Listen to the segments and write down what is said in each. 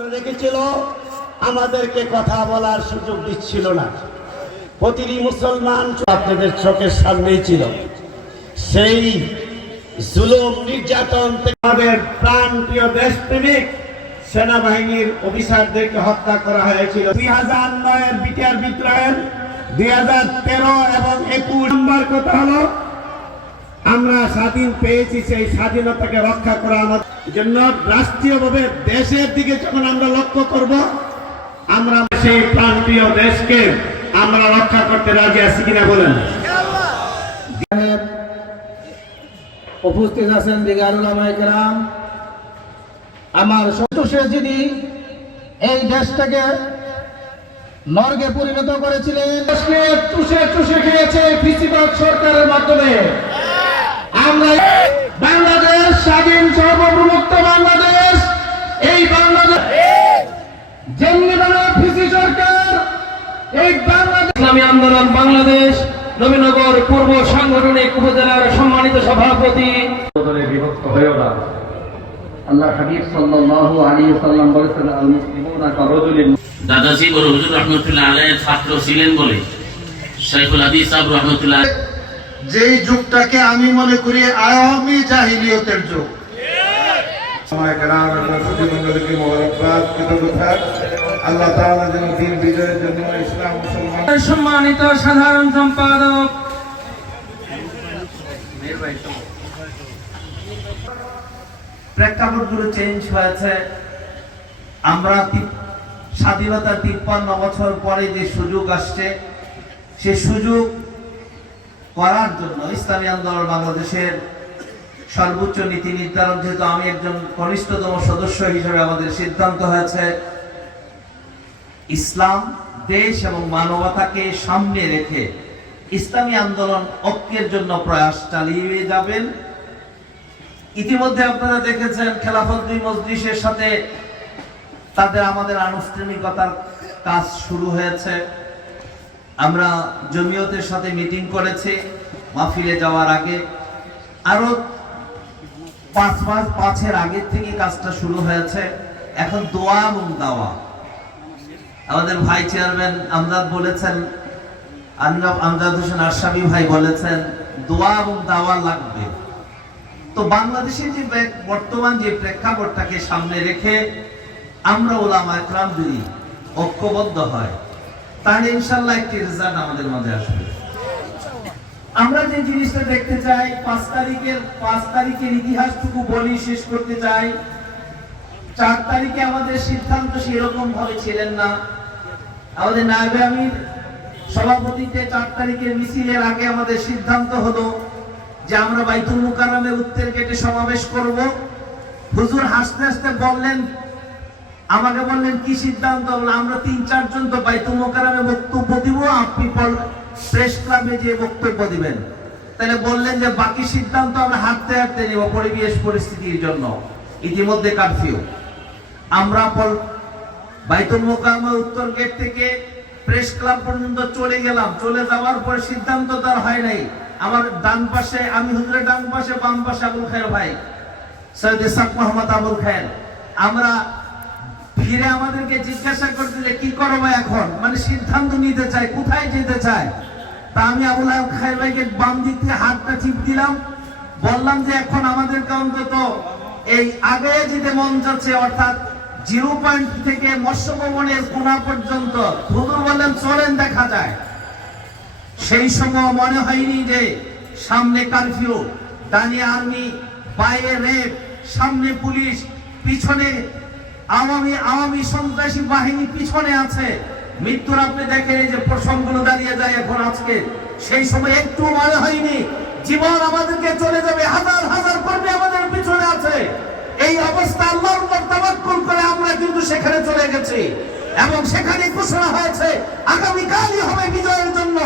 করে রেখেছিল, আমাদেরকে কথা বলার সুযোগ দিচ্ছিল না। প্রতিটি মুসলমান আপনাদের চোখের সামনেই ছিল। সেই জুলুম নির্যাতন থেকে আমাদের প্রাণপ্রিয় দেশপ্রেমিক সেনাবাহিনীর অফিসারদেরকে হত্যা করা হয়েছিল। 2009-এর বিটিআর বিদ্রোহের 2013 এবং 21 নম্বর কথা হলো, আমরা স্বাধীন পেয়েছি, সেই স্বাধীনতাকে রক্ষা করা আমাদের জন্য রাষ্ট্রীয়ভাবে দেশের দিকে যখন আমরা লক্ষ্য করব, আমরা সেই প্রাণপ্রিয় দেশকে আমরা রক্ষা করতে রাজি আছি কিনা বলেন। উপস্থিত আছেন দিগার উলামায়ে কেরাম, আমার সন্তোষে যিনি এই দেশটাকে নরকে পরিণত করেছিলেন, চুষে চুষে খেয়েছে ফিসিবাদ সরকারের মাধ্যমে। আমরা বাংলাদেশ স্বাধীন সার্বভৌমত্ব বাংলাদেশ, এই বাংলাদেশ যেমনি ফিসি সরকার, এই বাংলাদেশ ইসলামী আন্দোলন বাংলাদেশ নবীনগর পূর্ব সাংগঠনিক উপজেলার সম্মানিত সভাপতি। বিভক্ত হয়েও না। আল্লাহ হাবিব সাল্লাল্লাহু আলাইহি ওয়াসাল্লাম বলেছেন, আল মুসলিমুনা কারাজুলিন। দাদাজি বড় হুজুর রাহমাতুল্লাহ আলাইহির ছাত্র ছিলেন বলে শাইখুল হাদিস সাহেব রাহমাতুল্লাহ, যেই যুগটাকে আমি মনে করি আওয়ামী জাহিলিয়তের যুগ। আল্লাহ তাআলা যেন দিন বিজয়ের জন্য ইসলাম মুসলমান। সম্মানিত সাধারণ সম্পাদক, প্রেক্ষাপটগুলো চেঞ্জ হয়েছে। আমরা স্বাধীনতার 53 বছর পরে যে সুযোগ আসছে, সে সুযোগ করার জন্য ইসলামী আন্দোলন বাংলাদেশের সর্বোচ্চ নীতি নির্ধারণ, যেহেতু আমি একজন কনিষ্ঠতম সদস্য হিসেবে আমাদের সিদ্ধান্ত হয়েছে ইসলাম, দেশ এবং মানবতাকে সামনে রেখে ইসলামী আন্দোলন ঐক্যের জন্য প্রয়াস চালিয়ে যাবেন। ইতিমধ্যে আপনারা দেখেছেন খেলাফত দুই মজলিসের সাথে তাদের আমাদের আনুষ্ঠানিকতার কাজ শুরু হয়েছে। আমরা জমিয়তের সাথে মিটিং করেছি মাহফিলে যাওয়ার আগে, আরো 5 আগের থেকে কাজটা শুরু হয়েছে। এখন দোয়া এবং দাওয়া, আমাদের ভাই চেয়ারম্যান আমজাদ বলেছেন, আমজাদ হোসেন আশরাফি ভাই বলেছেন দোয়া এবং দাওয়া লাগবে। তো বাংলাদেশের যে বর্তমান যে প্রেক্ষাপটটাকে সামনে রেখে আমরা ওলামায়ে কেরাম যদি ঐক্যবদ্ধ হয়, তাহলে ইনশাআল্লাহ একটি রেজাল্ট আমাদের মাঝে আসবে। আমরা যে জিনিসটা দেখতে চাই, 5 তারিখের ইতিহাসটুকু বলি, শেষ করতে চাই। 4 তারিখে আমাদের সিদ্ধান্ত সেরকম ভাবে ছিলেন না। আমাদের নায়েবে আমির সভাপতিত্বে 4 তারিখের মিছিলের আগে আমাদের সিদ্ধান্ত হলো যে আমরা বাইতুল মুকাররমের উত্তর গেটে সমাবেশ করব। হুজুর হাসতে হাসতে বললেন, আমাকে বললেন কি সিদ্ধান্ত? আমরা 3-4 জন তো বাইতুল মুকাররমে বক্তব্য দিব, আপনি প্রেস ক্লাবে যে বক্তব্য দিবেন। তাহলে বললেন যে বাকি সিদ্ধান্ত আমরা হাঁটতে হাঁটতে নেব পরিবেশ পরিস্থিতির জন্য। ইতিমধ্যে কারফিউ, আমরা বাইতুল মুকাররমের উত্তর গেট থেকে প্রেস ক্লাব পর্যন্ত চলে গেলাম। চলে যাওয়ার পর সিদ্ধান্ত তার হয় নাই। আমার ডান পাশে আমি হুজুরের ডান পাশে, বাম পাশে আবুল খায়ের ভাই সৈয়দ ইসহাক মোহাম্মদ আবুল খায়ের। আমরা ফিরে আমাদেরকে জিজ্ঞাসা করতে যে কি করবো এখন, মানে সিদ্ধান্ত নিতে চাই, কোথায় যেতে চাই। তা আমি আবুল খায়ের ভাইকে বাম দিক থেকে হাতটা টিপ দিলাম, বললাম যে এখন আমাদেরকে অন্তত এই আগে যেতে মন যাচ্ছে, অর্থাৎ 0 পয়েন্ট থেকে মৎস্য ভবনের কোণা পর্যন্ত। হুজুর বললেন চলেন দেখা যায়। সেই সময় মনে হয়নি যে সামনে কারফিউ, ডানে আর্মি, বাইরে রেপ, সামনে পুলিশ, পিছনে আওয়ামী সন্ত্রাসী বাহিনী পিছনে আছে। মৃত্যুর আপনি দেখেন এই যে প্রসঙ্গগুলো দাঁড়িয়ে যায় এখন আজকে, সেই সময় একটু মনে হয়নি জীবন আমাদেরকে চলে যাবে, হাজার হাজার কর্মী আমাদের পিছনে আছে। এই অবস্থা আল্লাহর উপর তাওয়াক্কুল করে আমরা কিন্তু সেখানে চলে গেছি এবং সেখানে ঘোষণা হয়েছে আগামীকালই হবে বিজয়ের জন্য।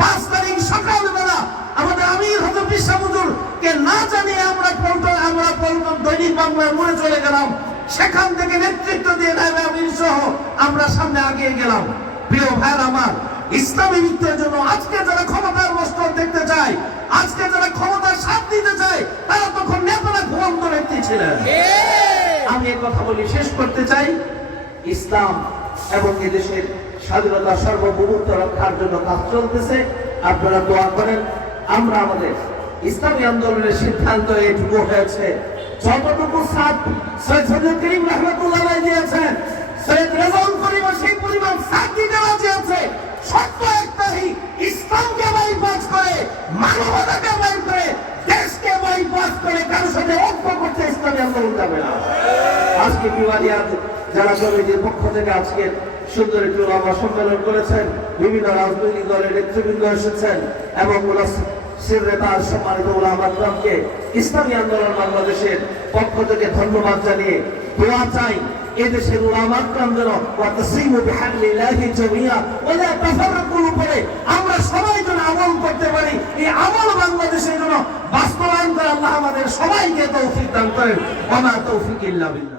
5 তারিখ সকালবেলা আমাদের আমির হযরত বিশ্বাস হুজুর কে না জানিয়ে আমরা পল্টন দৈনিক বাংলার মোড়ে চলে গেলাম। সেখান থেকে নেতৃত্ব দিয়ে নায়েবে আমির সহ আমরা সামনে এগিয়ে গেলাম। প্রিয় ভাইরা আমার, ইসলামী মিত্রের জন্য আজকে যারা ক্ষমতার মস্তক দেখতে চায়, আজকে যারা ক্ষমতার সাথ দিতে চায়, তারা তখন নেতারা ঘুমন্ত ব্যক্তি ছিলেন। আমি এই কথা বলি শেষ করতে চাই। ইসলাম এবং এদেশের স্বাধীনতা সার্বভৌমত্ব রক্ষার জন্য কাজ চলতেছে। আপনারা দোয়া করেন। আমরা আমাদের ইসলামী আন্দোলনের সিদ্ধান্ত এটুকু হয়েছে, যতটুকু সাথ সৈয়দ করিম রহমতুল্লাহ দিয়েছেন, সৈয়দ রেজাউল করিম সেই পরিমাণ সাথ দিতে রাজি আছে। সত্য একটাই, ইসলামকে বাইপাস করে, মানবতাকে বাইপাস করে, দেশকে বাইপাস করে কারোর সাথে ঐক্য করতে ইসলামী আন্দোলন যাবে না। আজকে বিবাদিয়া যারা কমিটির পক্ষ থেকে আজকে সুন্দর একটি ওলামা সম্মেলন করেছেন, বিভিন্ন রাজনৈতিক দলের নেতৃবৃন্দ এসেছেন এবং তার সম্মানিত ওলামা کرامকে ইসলামী আন্দোলন বাংলাদেশের পক্ষ থেকে ধন্যবাদ জানিয়ে দোয়া চাই এদেশের ওলামা کرام যেন ওয়াতাসিমু বিহাবলিল্লাহি জামিয়া ওয়ালা তাফাররাকুল উপরে আমরা সবাই যেন আমল করতে পারি। এই আমল বাংলাদেশের জন্য বাস্তবায়ন করে আল্লাহ আমাদের সবাইকে তৌফিক দান করেন। ওয়া মা তৌফিক ইল্লা বিল্লাহ।